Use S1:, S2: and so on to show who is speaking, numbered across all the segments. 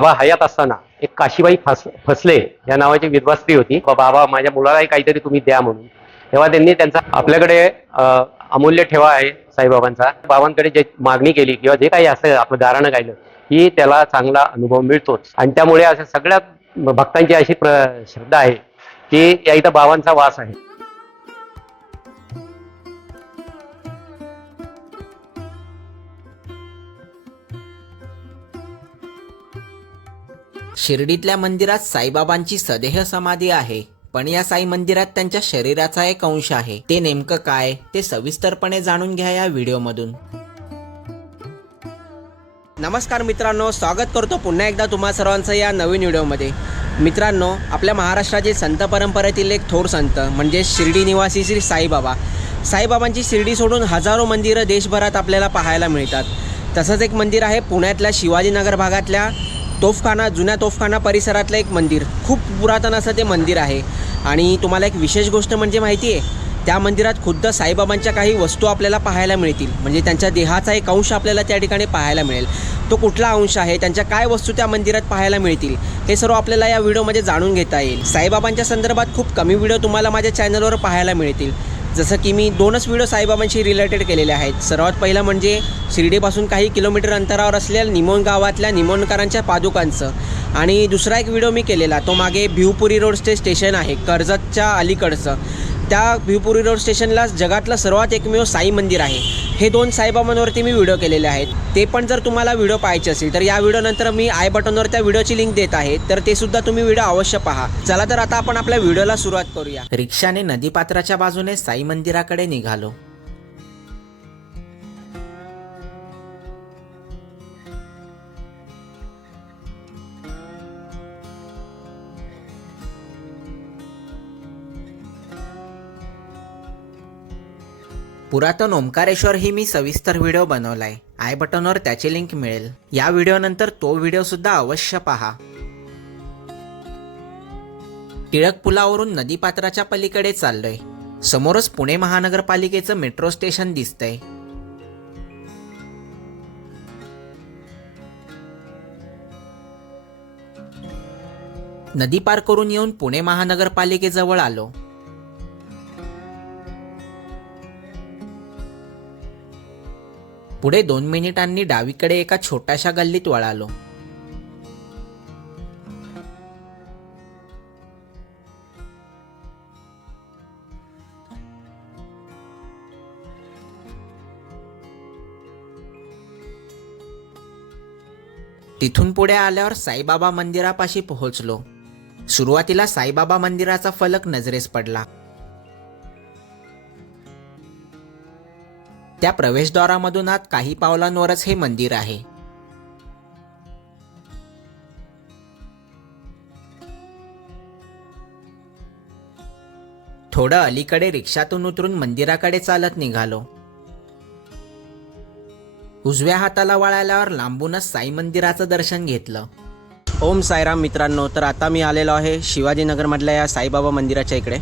S1: बाबा हयात असताना एक काशीबाई फस फसले या नावाची विधवा स्त्री होती. बाबा माझ्या मुलालाही काहीतरी तुम्ही द्या म्हणून. तेव्हा त्यांनी त्यांचा आपल्याकडे अमूल्य ठेवा आहे साईबाबांचा. बाबांकडे जे मागणी केली किंवा जे काही असं आपलं गाराणं गायलं की त्याला चांगला अनुभव मिळतोच. आणि त्यामुळे असं सगळ्या भक्तांची अशी प्र श्रद्धा आहे की या इथं बाबांचा वास आहे.
S2: शिर्डीतल्या मंदिरात साईबाबांची सदेह समाधी आहे. पण या साई मंदिरात त्यांच्या शरीराचा एक अंश आहे. ते नेमकं काय? ते सविस्तरपणे जाणून घ्या या व्हिडिओमधून. नमस्कार मित्रांनो स्वागत करतो पुन्हा एकदा तुम्हा सर्वांचं या नवीन व्हिडिओमध्ये. मित्रांनो आपल्या महाराष्ट्रातील संत परंपरेतील एक थोर संत म्हणजे शिर्डी निवासी श्री साईबाबा. साईबाबांची शिर्डी सोडून हजारो मंदिरं देशभरात आपल्याला पाहायला मिळतात. तसंच एक मंदिर आहे पुण्यातल्या शिवाजीनगर भागातल्या तोफखाना जुन्या तोफखाना परिसरातलं एक मंदिर. खूप पुरातन असं ते मंदिर आहे. आणि तुम्हाला एक विशेष गोष्ट म्हणजे माहिती आहे त्या मंदिरात खुद्द साईबाबांच्या काही वस्तू आपल्याला पाहायला मिळतील. म्हणजे त्यांच्या देहाचा एक अंश आपल्याला त्या ठिकाणी पाहायला मिळेल. तो कुठला अंश आहे त्यांच्या काय वस्तू त्या मंदिरात पाहायला मिळतील हे सर्व आपल्याला या व्हिडिओमध्ये जाणून घेता येईल. साईबाबांच्या संदर्भात खूप कमी व्हिडिओ तुम्हाला माझ्या चॅनलवर पाहायला मिळतील. जसं की मी दोनच व्हिडिओ साईबाबांशी रिलेटेड केलेले आहेत. सर्वात पहिलं म्हणजे शिर्डीपासून काही किलोमीटर अंतरावर असलेल्या निमोन गावातल्या निमोणकरांच्या पादुकांचं. आणि दुसरा एक व्हिडिओ मी केलेला तो मागे भिवपुरी रोड स्टे स्टेशन आहे कर्जतच्या अलीकडचं. त्या भिवपुरी रोड स्टेशनला जगातलं सर्वात एकमेव साई मंदिर आहे. हे दोन साईबाबांवरती मी व्हिडिओ केलेले आहेत. ते पण जर तुम्हाला व्हिडिओ पाहायचे असेल तर या व्हिडिओनंतर मी आय बटनवर त्या व्हिडिओची लिंक देत आहे तर ते सुद्धा तुम्ही व्हिडिओ अवश्य पहा. चला तर आता आपण आपल्या व्हिडिओला सुरुवात करूया. रिक्षाने नदीपात्राच्या बाजूने साई मंदिराकडे निघालो. पुरातन ओंकारेश्वर ही मी सविस्तर व्हिडिओ बनवलाय. आय बटनवर त्याची लिंक मिळेल. या व्हिडिओनंतर तो व्हिडिओ सुद्धा अवश्य पहा. टिळक पुलावरून नदीपात्राच्या पलीकडे चाललोय. समोरच पुणे महानगरपालिकेचं मेट्रो स्टेशन दिसतंय. नदी पार करून येऊन पुणे महानगरपालिकेजवळ आलो. पुढे दोन मिनिटांनी डावीकडे एका छोट्याशा गल्लीत वळालो. तिथून पुढे आल्यावर साईबाबा मंदिरापाशी पोहोचलो. सुरुवातीला साईबाबा मंदिराचा फलक नजरेस पडला. त्या प्रवेशद्वारामधून आत काही पावलांवरच हे मंदिर आहे. थोडं अलीकडे रिक्षातून उतरून मंदिराकडे चालत निघालो. उजव्या हाताला वळाल्यावर लांबूनच साई मंदिराचं दर्शन घेतलं. ओम साईराम मित्रांनो तर आता मी आलेलो आहे शिवाजीनगरमधल्या या साईबाबा मंदिराच्या इकडे.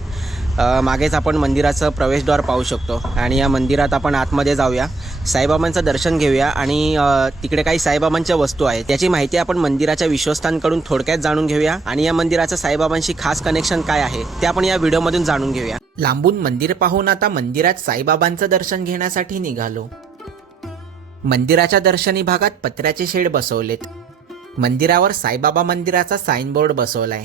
S2: मागेच आपण मंदिराचं प्रवेशद्वार पाहू शकतो. आणि या मंदिरात आपण आतमध्ये जाऊया. साईबाबांचं दर्शन घेऊया आणि तिकडे काही साईबाबांच्या वस्तू आहेत. त्याची माहिती आपण मंदिराच्या विश्वस्तांकडून थोडक्यात जाणून घेऊया. आणि या मंदिराचं साईबाबांशी खास कनेक्शन काय आहे ते आपण या व्हिडिओमधून जाणून घेऊया. लांबून मंदिर पाहून आता मंदिरात साईबाबांचं दर्शन घेण्यासाठी निघालो. मंदिराच्या दर्शनी भागात पत्र्याचे शेड बसवलेत. मंदिरावर साईबाबा मंदिराचा साईन बोर्ड बसवलाय.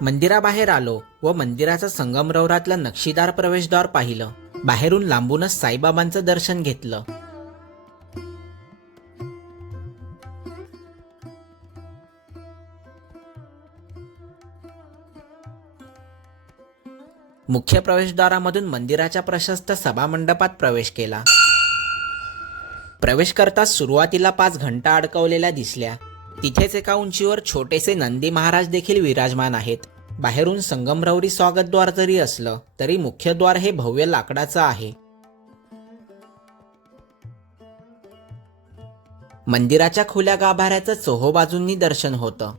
S2: मंदिराबाहेर आलो व मंदिराचं संगमरवरातलं नक्षीदार प्रवेशद्वार पाहिलं. बाहेरून लांबूनच साईबाबांचं दर्शन घेतलं. मुख्य प्रवेशद्वारामधून मंदिराच्या प्रशस्त सभामंडपात प्रवेश केला. प्रवेश करताच सुरुवातीला पाच घंटा अडकवलेल्या दिसल्या. तिथेच एका उंचीवर छोटेसे नंदी महाराज देखील विराजमान आहेत. बाहेरून संगमरवरी स्वागतद्वार जरी असलं तरी मुख्य द्वार हे भव्य लाकडाचं आहे. मंदिराच्या खुल्या गाभाऱ्याचं चोहोबाजूंनी दर्शन होतं.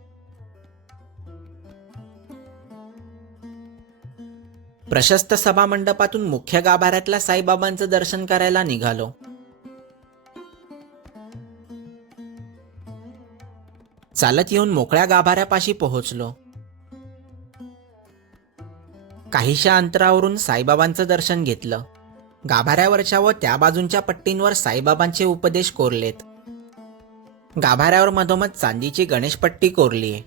S2: प्रशस्त सभामंडपातून मुख्य गाभाऱ्यातल्या साईबाबांचं दर्शन करायला निघालो. चालत येऊन मोकळ्या गाभाऱ्यापाशी पोहोचलो. काहीशा अंतरावरून साईबाबांचं दर्शन घेतलं. गाभाऱ्यावरच्या व त्या बाजूंच्या पट्टींवर साईबाबांचे उपदेश कोरलेत. गाभाऱ्यावर मधोमध चांदीची गणेशपट्टी कोरलीये.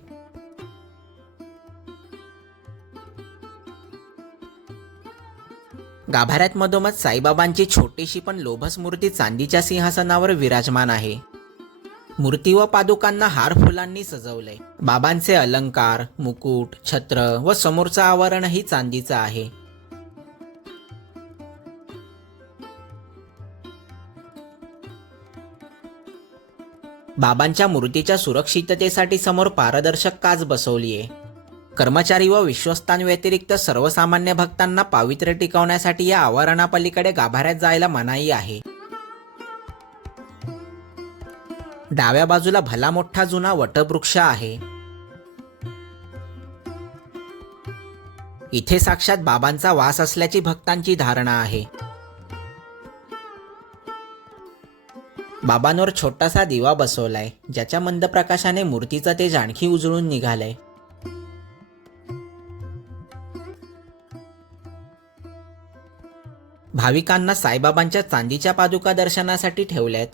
S2: गाभाऱ्यात मधोमध साईबाबांची छोटीशी पण लोभस मूर्ती चांदीच्या सिंहासनावर विराजमान आहे. मूर्ती व पादुकांना हार फुलांनी सजवलंय. बाबांचे अलंकार मुकुट छत्र व समोरचं आवरणही चांदीचं आहे. बाबांच्या मूर्तीच्या सुरक्षिततेसाठी समोर पारदर्शक काच बसवलीये. कर्मचारी व विश्वस्तांव्यतिरिक्त सर्वसामान्य भक्तांना पावित्र्य टिकवण्यासाठी या आवरणापलीकडे गाभाऱ्यात जायला मनाई आहे. डाव्या बाजूला भला मोठा जुना वटवृक्ष आहे. इथे साक्षात बाबांचा वास असल्याची भक्तांची धारणा आहे. बाबांवर छोटासा दिवा बसवलाय ज्याच्या मंद प्रकाशाने मूर्तीचं तेज आणखी उजळून निघालंय. भाविकांना साईबाबांच्या चांदीच्या पादुका दर्शनासाठी ठेवल्यात.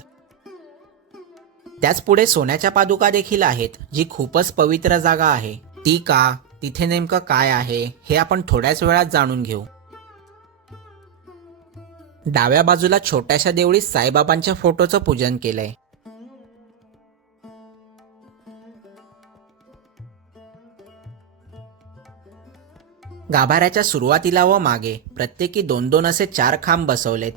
S2: त्याच पुढे सोन्याच्या पादुका देखील आहेत जी खूपच पवित्र जागा आहे. ती का? तिथे नेमकं काय आहे? हे आपण थोड्याच वेळात जाणून घेऊ. डाव्या बाजूला छोट्याशा देवळीत साईबाबांच्या फोटोचं पूजन केलंय. गाभाऱ्याच्या सुरुवातीला व मागे प्रत्येकी दोन दोन असे चार खांब बसवलेत.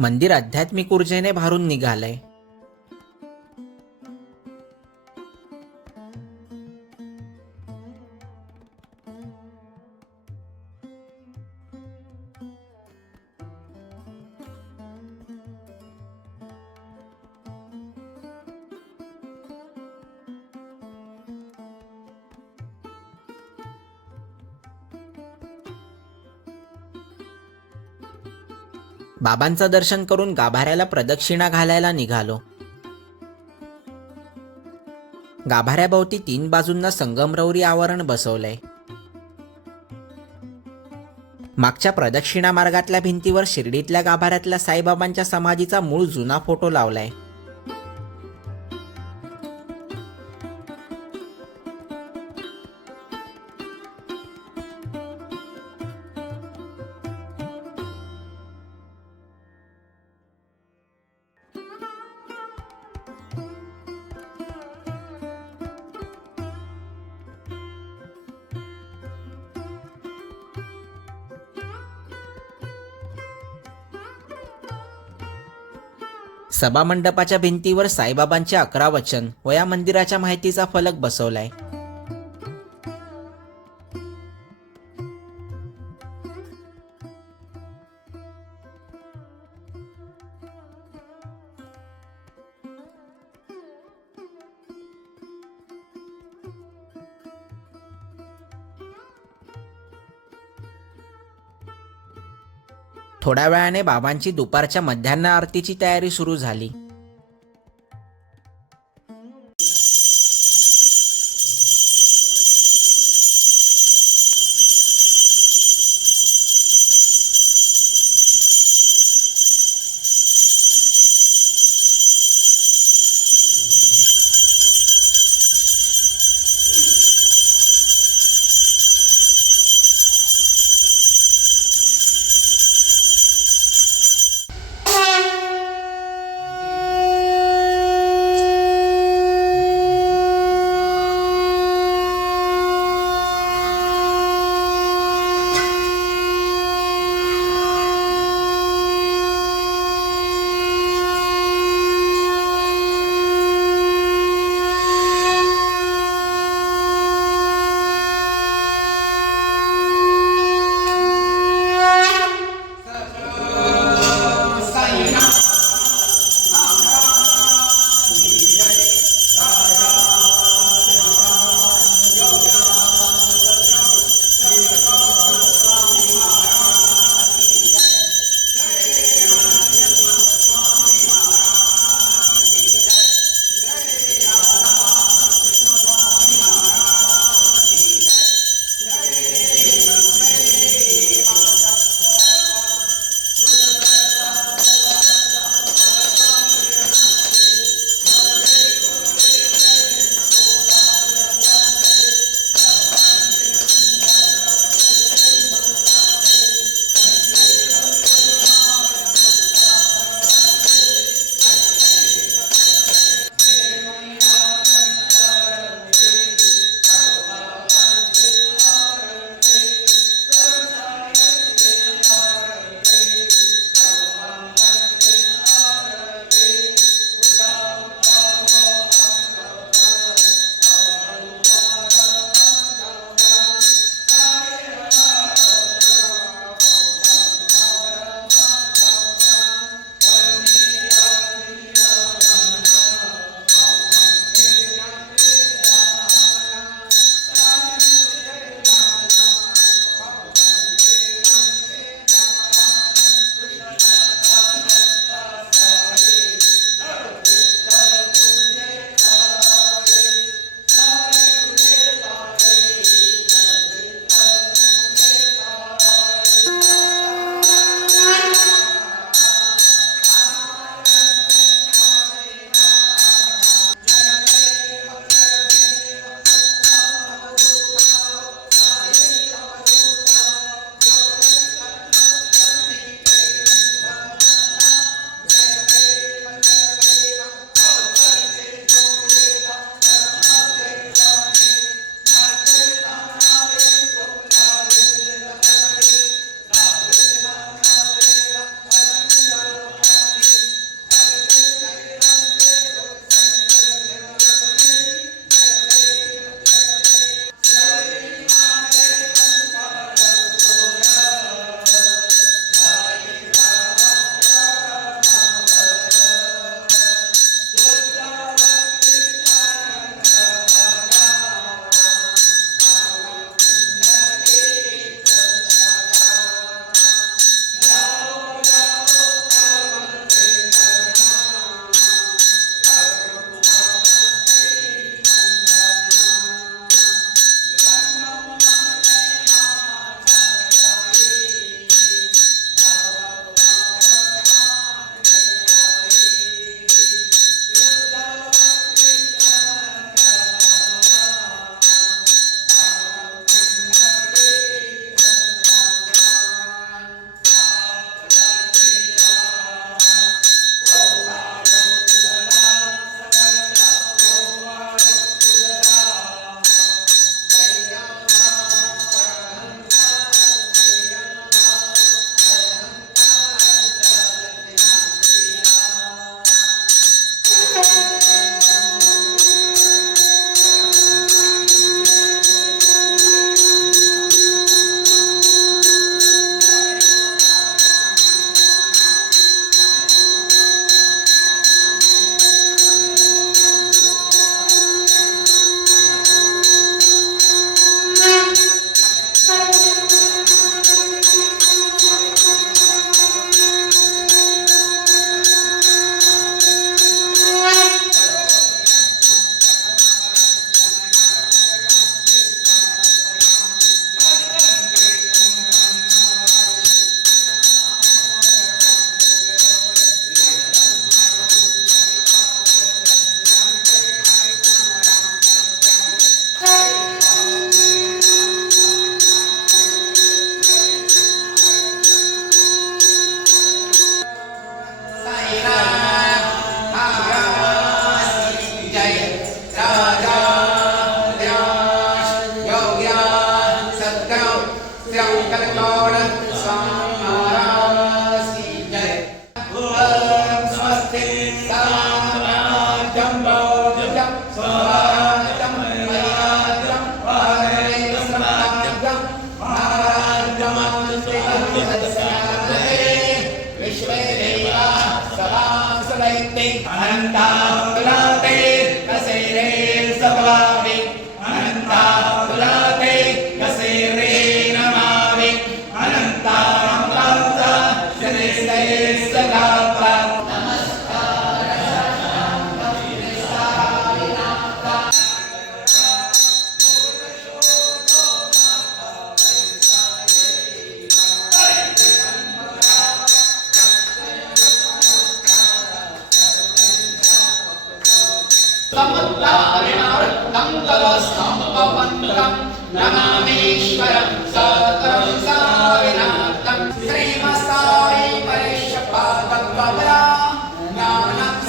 S2: मंदिर आध्यात्मिक ऊर्जेने भारून निघालंय. बाबांचं दर्शन करून गाभाऱ्याला प्रदक्षिणा घालायला निघालो. गाभाऱ्याभोवती तीन बाजूंना संगमरवरी आवरण बसवलंय. मागच्या प्रदक्षिणा मार्गातल्या भिंतीवर शिर्डीतल्या गाभाऱ्यातल्या साईबाबांच्या समाधीचा मूळ जुना फोटो लावलाय. सभामंडपाच्या भिंतीवर साईबाबांचे अकरा वचन व या मंदिराच्या माहितीचा फलक बसवलाय. थोड्या वेळाने बाबांची दुपारच्या मध्यान्ह आरतीची तयारी सुरू झाली.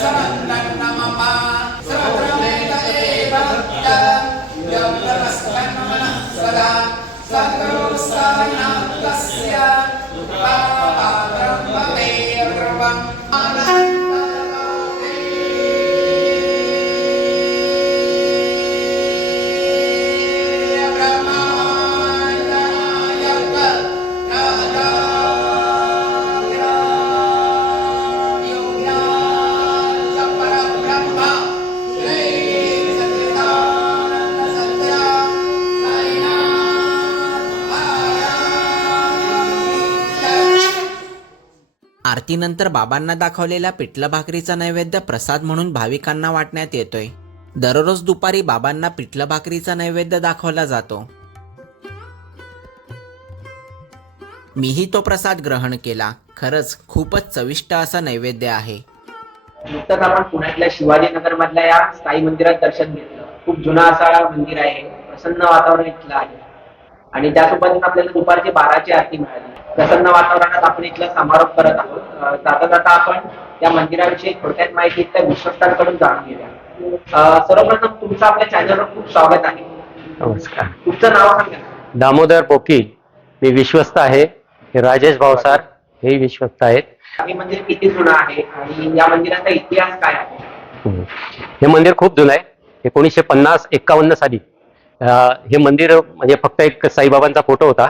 S3: Sabe,
S2: आरतीनंतर बाबांना दाखवलेला पिठलं भाकरीचा नैवेद्य प्रसाद म्हणून भाविकांना वाटण्यात येतोय. दररोज दुपारी बाबांना पिठलं भाकरीचा नैवेद्य दाखवला जातो. मीही तो प्रसाद ग्रहण केला. खरंच खूपच चविष्ट असा नैवेद्य आहे.
S4: नुकतंच आपण पुण्यातल्या शिवाजीनगर मधल्या या साई मंदिरात दर्शन घेतलं. खूप जुना असा मंदिर आहे. प्रसन्न वातावरण इथलं आहे. आणि त्यासोबत आपल्याला दुपारची बाराची आरती मिळाली. प्रसन्न वातावरणात आपण इथला समारोप करत आहोत. जाता जाता आपण या मंदिराविषयी थोडक्यात माहिती इथल्या विश्वस्तांकडून जाणून घेऊया. सर्वप्रथम तुमचं आपल्या चॅनलवर खूप स्वागत आहे.
S1: नमस्कार.
S4: तुमचं नाव सांगा.
S1: दामोदर पोकी मी विश्वस्त आहे. हे राजेश भावसार हे विश्वस्त आहेत.
S4: हे मंदिर किती जुनं आहे आणि या मंदिराचा इतिहास काय आहे.
S1: हे मंदिर खूप जुनं आहे. एकोणीसशे पन्नास एक्कावन्न साली. हे मंदिर म्हणजे फक्त एक साईबाबांचा फोटो होता.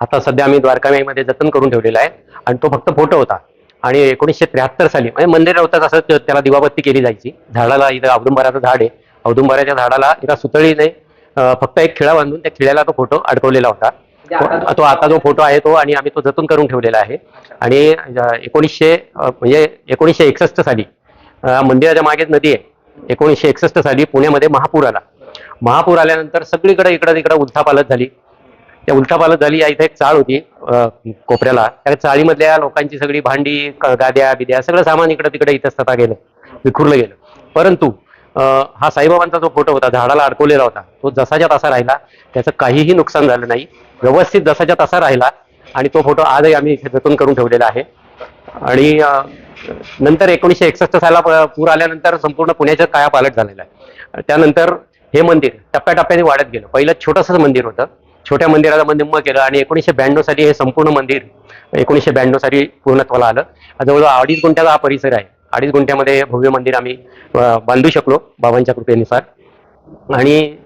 S1: आता सध्या आम्ही द्वारकामाईमध्ये जतन करून ठेवलेला आहे. आणि तो फक्त फोटो होता. आणि एकोणीसशे त्र्याहत्तर साली म्हणजे मंदिर होतं असं त्याला दिवाबत्ती केली जायची. झाडाला इथं औदुंबराचं झाड आहे. औदुंबराच्या झाडाला एका सुतळीने फक्त एक खिळा बांधून त्या खिळ्याला तो फोटो अडकवलेला होता. तो आता जो फोटो आहे तो आणि आम्ही तो जतन करून ठेवलेला आहे. आणि एकोणीसशे म्हणजे एकोणीसशे एकसष्ट साली मंदिराच्या मागेच नदी आहे. एकोणीसशे एकसष्ट साली पुण्यामध्ये महापूर आला. महापूर आल्यानंतर सगळीकडे इकडं तिकडं उलथापालत झाली. त्या उलथापालत झाली. या इथे एक चाळ होती कोपऱ्याला. त्या चाळीमधल्या लोकांची सगळी भांडी गाद्या बिद्या सगळं सामान इकडं तिकडे इथं गेलं विखुरलं गेलं. परंतु हा साईबाबांचा जो फोटो होता झाडाला अडकवलेला होता तो जसाच्या तसा राहिला. त्याचं काहीही नुकसान झालं नाही. व्यवस्थित जसाच्या तसा राहिला आणि तो फोटो आजही आम्ही इथे जतन करून ठेवलेला आहे. आणि नंतर एकोणीसशे एकसष्ट साला पूर आल्यानंतर संपूर्ण पुण्याचं काया पालट झालेला आहे. त्यानंतर हे मंदिर टप्प्याटप्प्याने वाढत गेलं. पहिलं छोटंसंच मंदिर होतं. छोट्या मंदिराला मध्ये निम्म केलं आणि एकोणीसशे ब्याण्णव साली हे संपूर्ण मंदिर एकोणीसशे ब्याण्णव साली पूर्णत्वाला आलं. जवळजवळ अडीच गुंठ्याचा हा परिसर आहे. अडीच गुंठ्यामध्ये भव्य मंदिर आम्ही बांधू शकलो बाबांच्या कृपेनुसार. आणि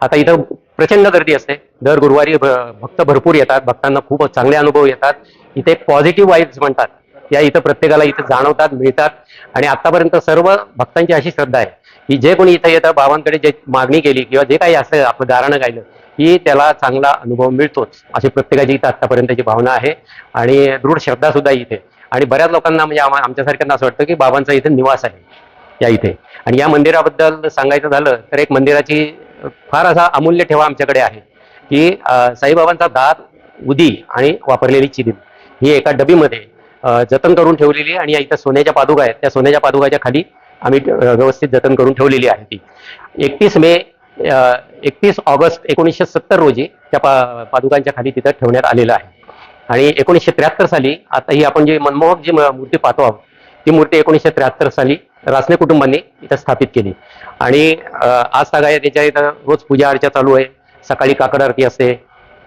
S1: आता इथं प्रचंड गर्दी असते. दर गुरुवारी भ- भक्त भरपूर येतात भक्तांना खूप चांगले अनुभव येतात. इथे पॉझिटिव्ह वाईब्स म्हणतात. या इथं प्रत्येकाला इथं जाणवतात मिळतात. आणि आतापर्यंत सर्व भक्तांची अशी श्रद्धा आहे की जे कोणी इथं येतं बाबांकडे जे मागणी केली किंवा जे काही असं आपलं गाराणं गायलं की त्याला चांगला अनुभव मिळतोच अशी प्रत्येकाची इथं आतापर्यंतची भावना आहे आणि दृढ श्रद्धा सुद्धा इथे. आणि बऱ्याच लोकांना म्हणजे आम्हा- आमच्यासारख्यांना असं वाटतं की बाबांचा इथे निवास आहे या इथे. आणि या मंदिराबद्दल सांगायचं झालं तर एक मंदिराची फार असा अमूल्य ठेवा आमच्याकडे आहे की साईबाबांचा दात उदी आणि वापरलेली चिरीम ही एका डबीमध्ये जतन करून ठेवलेली आहे आणि या इथं सोन्याच्या पादुका आहेत. त्या सोन्याच्या पादुकाच्या खाली आम्ही व्यवस्थित जतन करून ठेवलेली आहे ती. एकतीस मे एकतीस ऑगस्ट एकोणीसशे सत्तर रोजी त्या पा पादुकांच्या खाली तिथं ठेवण्यात आलेलं आहे. आणि एकोणीसशे त्र्याहत्तर साली आता ही आपण जी मनमोहक जी म- मूर्ती पाहतो आहोत ती मूर्ती एकोणीसशे त्र्याहत्तर साली रासने कुटुंबांनी इथं स्थापित केली. आणि आज सगळ्या त्याच्या इथं रोज पूजा अर्चा चालू आहे. सकाळी काकड आरती असते.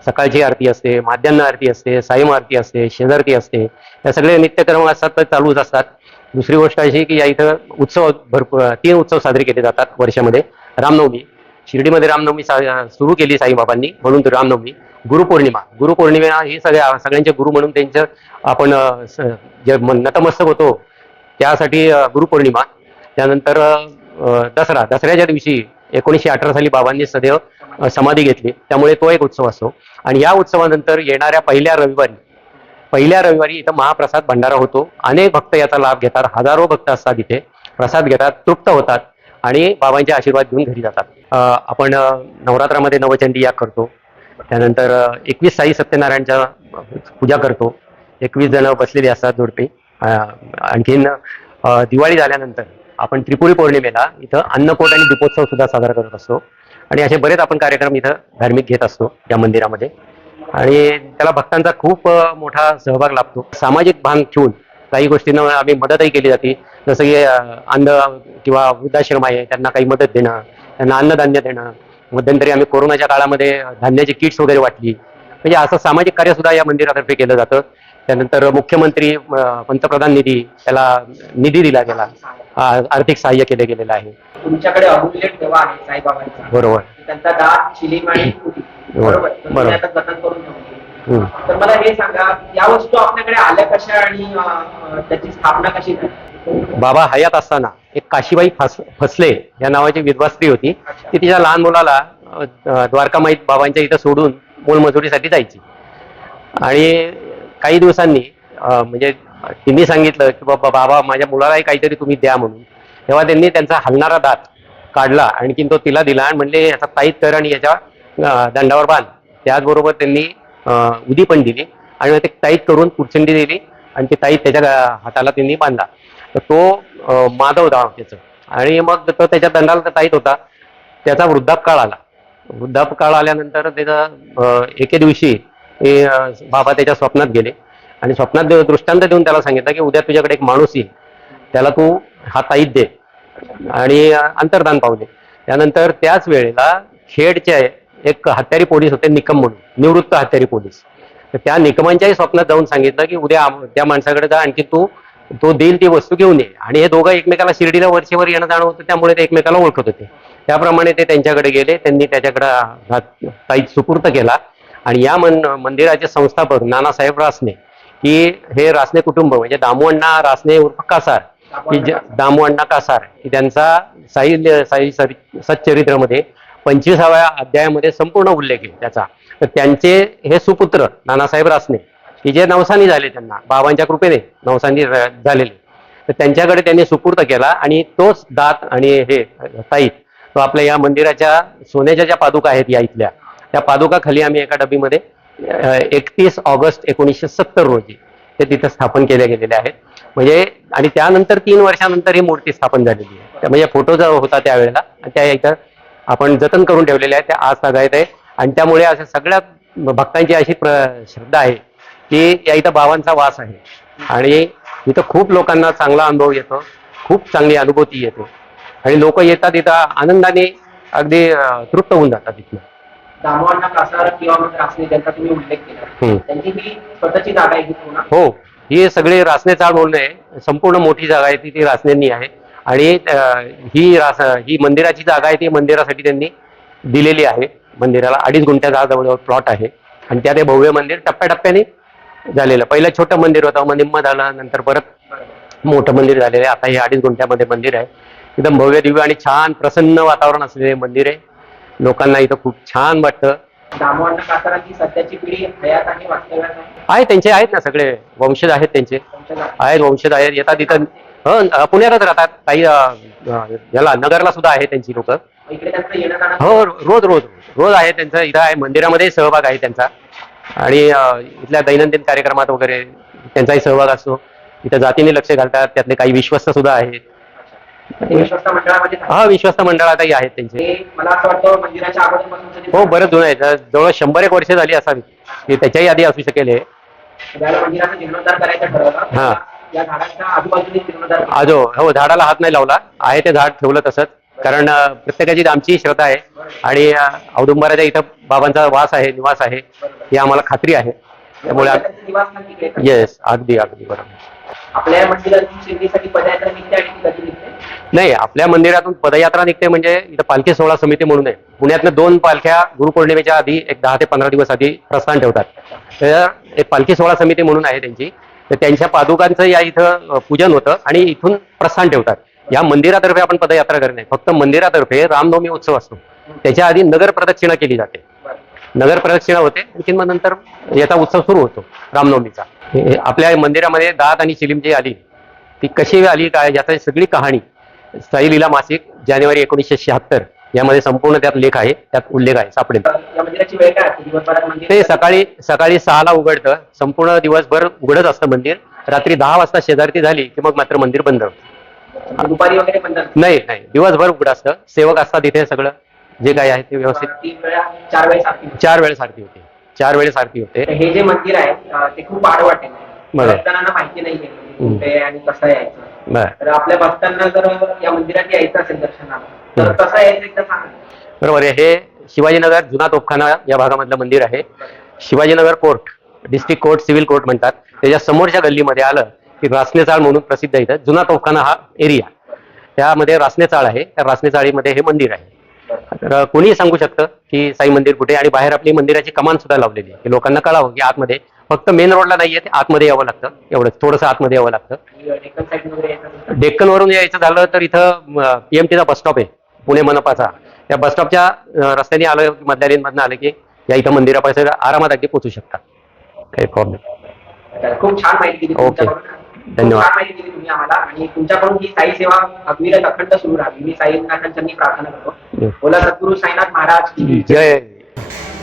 S1: सकाळची आरती असते माध्यान्ह आरती असते सायम आरती असते शेजारती असते. या सगळे नित्यक्रम असतात तर चालूच असतात. दुसरी गोष्ट अशी की या इथं उत्सव भरपूर तीन उत्सव साजरे केले जातात वर्षामध्ये. रामनवमी. शिर्डीमध्ये रामनवमी सा- सुरू केली साईबाबांनी म्हणून रामनवमी. गुरुपौर्णिमा. गुरुपौर्णिमा ही सगळ्या सगळ्यांचे गुरु म्हणून त्यांचं आपण स- जे नतमस्तक होतो त्यासाठी गुरुपौर्णिमा. त्यानंतर दसरा. दसऱ्याच्या दिवशी एकोणीसशे अठरा साली बाबांनी सदैव समाधी घेतली. त्यामुळे तो एक उत्सव असतो आणि या उत्सवानंतर येणाऱ्या पहिल्या रविवारी पहिल्या रविवारी इथं महाप्रसाद भंडारा होतो. अनेक भक्त याचा लाभ घेतात. हजारो भक्त असतात इथे. प्रसाद घेतात तृप्त होतात आणि बाबांचे आशीर्वाद घेऊन घरी जातात. आपण नवरात्रामध्ये नवचंडी याग करतो. त्यानंतर एकवीस साई सत्यनारायणच्या पूजा करतो. एकवीस जण बसलेली असतात जोडपे. आणखीन दिवाळी झाल्यानंतर आपण त्रिपुरी पौर्णिमेला इथं अन्नकोट आणि दीपोत्सव सुद्धा साजरा करत असतो. आणि असे बरेच आपण कार्यक्रम इथं धार्मिक घेत असतो या मंदिरामध्ये. आणि त्याला भक्तांचा खूप मोठा सहभाग लाभतो. सामाजिक भान ठेवून काही गोष्टींना आम्ही मदतही केली जाते. जसं की अंध किंवा वृद्धाश्रम आहे त्यांना काही मदत देणं त्यांना अन्नधान्य देणं. मध्यंतरी आम्ही कोरोनाच्या काळामध्ये धान्याची किट्स वगैरे वाटली. म्हणजे असं सामाजिक कार्य सुद्धा या मंदिरातर्फे केलं जातं. त्यानंतर मुख्यमंत्री पंतप्रधान निधी त्याला निधी दिला गेला. आर्थिक सहाय्य केले गेलेलं आहे.
S4: तुमच्याकडे अमूल्य ठेवा आहे साईबाबांचा.
S1: बरोबर.
S4: त्यांचा दात चिलीम आणि बरोबर. तर तुम्ही
S1: बरोबर.
S4: आता जतन करून ठेवली.
S1: हम्म.
S4: तर मला हे सांगा या वस्तू आपल्याकडे आल्या कशा आणि अं, त्याची स्थापना कशी झाली?
S1: बाबा हयात असताना एक काशीबाई फस फसले. या नावाची विधवा स्त्री होती. ती तिच्या लहान मुलाला अ, अ, बाबांच्या इथं सोडून मोलमजुरीसाठी जायची. आणि काही दिवसांनी म्हणजे तिने सांगितलं की बाबा बाबा माझ्या मुलालाही काहीतरी तुम्ही द्या म्हणून. तेव्हा त्यांनी त्यांचा हलणारा दात काढला आणखीन तो तिला दिला आणि म्हणले याचा ताईत कर आणि याच्या दंडावर बांध. त्याचबरोबर त्यांनी उदी पण दिली आणि ते ताईत करून पुरचंडी दिली आणि ते ताईत त्याच्या हाताला त्यांनी बांधला. तर तो माधव दाव त्याचं. आणि मग तो त्याच्या दंडाला तर ताईत होता. त्याचा वृद्धापकाळ आला. वृद्धापकाळ आल्यानंतर त्याचा एके दिवशी ते बाबा त्याच्या स्वप्नात गेले. आणि स्वप्नात देव- दृष्टांत देऊन त्याला सांगितलं की उद्या तुझ्याकडे एक माणूस येईल. त्याला तू हा ताईत दे आणि अंतर्दान पाहू दे. त्यानंतर त्याच वेळेला खेडचे एक हत्यारी पोलीस होते निकम म्हणून निवृत्त हत्यारी पोलीस. तर त्या निकमांच्याही स्वप्नात जाऊन सांगितलं की उद्या त्या माणसाकडे जा आणखी तू तो देईल ती वस्तू घेऊन ये. आणि हे दोघं एकमेकाला शिर्डीला वरचेवर येणं जाणं होतं त्यामुळे ते एकमेकाला ओळखत होते. त्याप्रमाणे ते त्यांच्याकडे गेले त्यांनी त्याच्याकडे ताईत सुपूर्त केला. आणि या मन मंदिराचे संस्थापक नानासाहेब रासने की हे रासने कुटुंब म्हणजे दामोअण्णा रासने उर्फ कासार की ज्या- दामोअण्णा कासार की त्यांचा साई साई सरि- सच्चरित्रामध्ये पंचवीसाव्या अध्यायामध्ये संपूर्ण उल्लेख आहे त्याचा. तर त्यांचे हे सुपुत्र नानासाहेब रासने की जे नवसानी झाले त्यांना बाबांच्या कृपेने नवसानी झालेले. तर त्यांच्याकडे त्यांनी सुपूर्त केला आणि तोच दात आणि हे ताईत तो आपल्या या मंदिराच्या सोन्याच्या ज्या पादुका आहेत या इथल्या त्या पादुका खाली आम्ही एका डबीमध्ये एकतीस ऑगस्ट एकोणीसशे सत्तर रोजी ते तिथं स्थापन केले गेलेले आहेत. म्हणजे आणि त्यानंतर तीन वर्षानंतर ही मूर्ती स्थापन झालेली आहे. त्या- म्हणजे फोटो जो होता त्यावेळेला. त्या इथं आपण जतन करून ठेवलेल्या आहेत त्या आज सगळ्यात आहे. आणि त्यामुळे अशा सगळ्या भक्तांची अशी श्रद्धा आहे की या इथं बाबांचा वास आहे. आणि इथं खूप लोकांना चांगला अनुभव येतो. खूप चांगली अनुभूती येते. आणि लोक येतात इथं आनंदाने अगदी तृप्त होऊन जातात इथनं.
S4: कासार किंवा मग रासने ज्यांचा तुम्ही उल्लेख केला. त्यांची ही स्वतःची जागा आहे ही पूर्ण?
S1: हो ही सगळी रासने चाळ बोलणं आहे संपूर्ण मोठी जागा आहे ती ती रासनेंनी आहे. आणि ही रास ही मंदिराची जागा आहे ती मंदिरासाठी त्यांनी दिलेली आहे. मंदिराला अडीच गुंठ्याचा जवळजवळ प्लॉट आहे. आणि त्या ते भव्य मंदिर टप्प्याटप्प्याने झालेलं पहिलं छोटं मंदिर होतं मग निम्म झालं नंतर परत मोठं मंदिर झालेलं आहे. आता हे अडीच गुंठ्यामध्ये मंदिर आहे. एकदम भव्य दिव्य आणि छान प्रसन्न वातावरण असलेले मंदिर आहे. लोकांना इथं खूप छान वाटतं.
S4: दामोअण्णा कासारांची सध्याची पिढी हयात आणि वास्तव्यात आहे?
S1: त्यांचे आहेत ना सगळे. वंशज आहेत त्यांचे. आहेत. वंशज आहेत. येतात इथं. हं, अं, पुण्यातच राहतात. काही याला नगरला सुद्धा आहे त्यांची लोक. हो रोज रोज रोज आहे त्यांचं. इथं आहे मंदिरामध्ये सहभाग आहे त्यांचा. आणि इथल्या दैनंदिन कार्यक्रमात वगैरे त्यांचाही सहभाग असतो. इथं जातीने लक्ष घालतात. त्यातले काही विश्वस्त सुद्धा आहेत.
S4: विश्वस्त मंडळामध्ये.
S1: हा विश्वस्त मंडळातही आहेत त्यांचे
S4: ते मला असं वाटतं मंदिराच्या अगोदरपासून
S1: हो बरेच जुनं आहे जवळ- शंभर एक वर्ष झाली असावी त्याच्याही आधी असू शकेल हे
S4: ज्याला मंदिराचा जीर्णोद्धार करायचा ठरवलं
S1: हा.
S4: तेव्हा या झाडाच्या आजूबाजूने जीर्णोद्धार केला.
S1: आजो हो झाडाला हात नाही लावला आहे ते झाड ठेवलं तसंच कारण अं, प्रत्येकाची आमची श्रद्धा आहे आणि अं, औदुंबराच्या इथं बाबांचा वास आहे निवास आहे ही आम्हाला खात्री आहे त्यामुळे
S4: त्यांचं.
S1: येस अगदी अगदी बरोबर
S4: आपल्या मंदिरातून शिर्डीसाठी पदयात्रा निघते आणि ती कधी निघते?
S1: नाही आपल्या मंदिरातून पदयात्रा निघते म्हणजे इथं पालखी सोहळा समिती म्हणून आहे. पुण्यातल्या दोन पालख्या गुरुपौर्णिमेच्या आधी एक दहा ते पंधरा दिवस आधी प्रस्थान ठेवतात. तर एक पालखी सोहळा समिती म्हणून आहे त्यांची. तर त्यांच्या पादुकांचं या इथं पूजन होतं आणि इथून प्रस्थान ठेवतात. या मंदिरातर्फे आपण पदयात्रा नाही. फक्त मंदिरातर्फे रामनवमी उत्सव असतो. त्याच्या आधी नगर प्रदक्षिणा केली जाते. नगर प्रदक्षिणा होते. आणखी मग नंतर याचा उत्सव सुरू होतो रामनवमीचा. आपल्या मंदिरामध्ये दात आणि चिलीम जी आली ती कशी आली काय याची सगळी कहाणी साई लीला मासिक जानेवारी एकोणीसशे शहात्तर यामध्ये संपूर्ण त्यात लेख आहे त्यात उल्लेख आहे सापडेल. ते सकाळी सकाळी सहाला उघडतं संपूर्ण दिवसभर उघडत असतं मंदिर. रात्री दहा वाजता शेजारती झाली की मग मात्र मंदिर बंद होतं.
S4: दुपारी वगैरे.
S1: नाही नाही दिवसभर उघडं असतं. सेवक असतात इथे सगळं. जे काही आहे ते व्यवस्थित
S4: चार वेळेस.
S1: चार वेळेस आरती होते. चार वेळेस आरती होते.
S4: हे जे मंदिर आहे ते खूप
S1: बरं.
S4: भक्तांना माहिती नाहीये आणि कसं यायचं. तर आपल्या भक्तांना जर या मंदिरात यायचं असेल दर्शनाला तर
S1: हम्म.
S4: कसं यायचं एकदा सांगा.
S1: बरोबर आहे. हे शिवाजीनगर जुना तोपखाना या भागामधलं मंदिर आहे. Shivajinagar court district court civil court म्हणतात. त्याच्या समोरच्या गल्लीमध्ये आलं की रासनेचाळ म्हणून प्रसिद्ध इथं जुना तोपखाना हा एरिया. त्यामध्ये रासनेचाळ आहे. त्या रासनेचाळीमध्ये हे मंदिर आहे. तर कोणीही सांगू शकतं की साई मंदिर कुठे आणि बाहेर आपली मंदिराची कमान सुद्धा लावलेली आहे. की लोकांना कळावं की आतमध्ये फक्त मेन रोडला नाहीये ते आतमध्ये यावं लागतं. एवढंच थोडंसं आतमध्ये यावं लागतं.
S4: डेक्कन
S1: वरून यायचं झालं तर इथं पीएमटीचा बस स्टॉप आहे. पुणे मनपाचा. त्या बस स्टॉपच्या रस्त्याने आलं मधल्या लेनमधनं आलं की या इथं मंदिरापासून आरामात अगदी पोहोचू शकता. काही प्रॉब्लेम
S4: खूप छान माहिती
S1: ओके. धन्यवाद.
S4: माहिती दिली तुम्ही आम्हाला. आणि तुमच्याकडून ही साई सेवा अविरत अखंड सुरू राहावी. मी साईनाथांच्या प्रार्थना करतो. बोला सद्गुरू साईनाथ महाराज. की
S1: जय.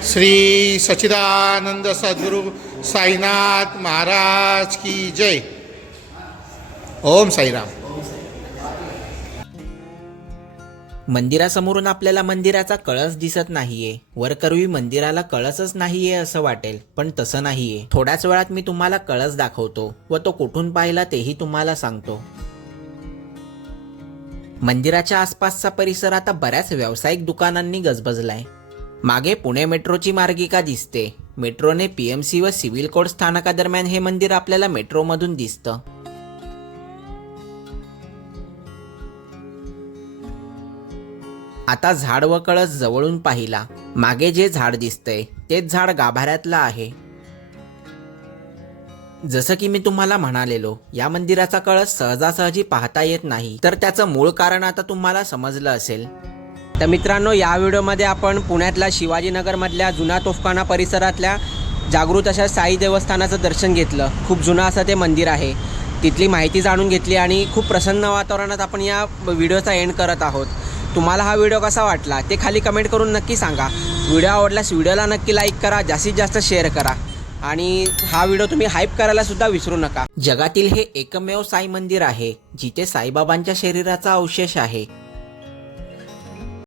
S5: श्री सच्चिदानंद सद्गुरु साईनाथ महाराज की जय. ओम साईराम.
S2: मंदिरासमोरून आपल्याला मंदिराचा कळस दिसत नाहीये. वरकरवी मंदिराला कळसच नाहीये असं वाटेल पण तसं नाहीये. थोड्याच वेळात मी तुम्हाला कळस दाखवतो व तो कुठून पाहिला तेही तुम्हाला सांगतो. मंदिराच्या आसपासचा परिसर आता बऱ्याच व्यावसायिक दुकानांनी गजबजलाय. मागे पुणे मेट्रोची मार्गिका दिसते. मेट्रोने पीएमसी व सिव्हिल कोड स्थानकादरम्यान हे मंदिर आपल्याला मेट्रोमधून दिसतं. आता झाड व कळस जवळून पाहिला. मागे जे झाड दिसतंय तेच झाड गाभाऱ्यातलं आहे. जसं की मी तुम्हाला म्हणालेलो या मंदिराचा कळस सहजासहजी पाहता येत नाही. तर त्याचं मूळ कारण आता तुम्हाला समजलं असेल. तर मित्रांनो या व्हिडिओमध्ये आपण पुण्यातल्या शिवाजीनगरमधल्या जुना तोफखाना परिसरातल्या जागृत अशा साई देवस्थानाचं दर्शन घेतलं. खूप जुनं असं ते मंदिर आहे. तिथली माहिती जाणून घेतली आणि खूप प्रसन्न वातावरणात आपण या व्हिडिओचा एंड करत आहोत. तुम्हाला हा व्हिडिओ कसा वाटला ते खाली कमेंट करून नक्की सांगा. व्हिडिओ आवडल्यास व्हिडिओला नक्की लाईक करा जास्तीत जास्त शेअर करा. आणि हा व्हिडिओ तुम्ही हाईप करायला सुद्धा विसरू नका. जगातील हे एकमेव साई मंदिर आहे जिथे साईबाबांच्या शरीराचा अवशेष आहे.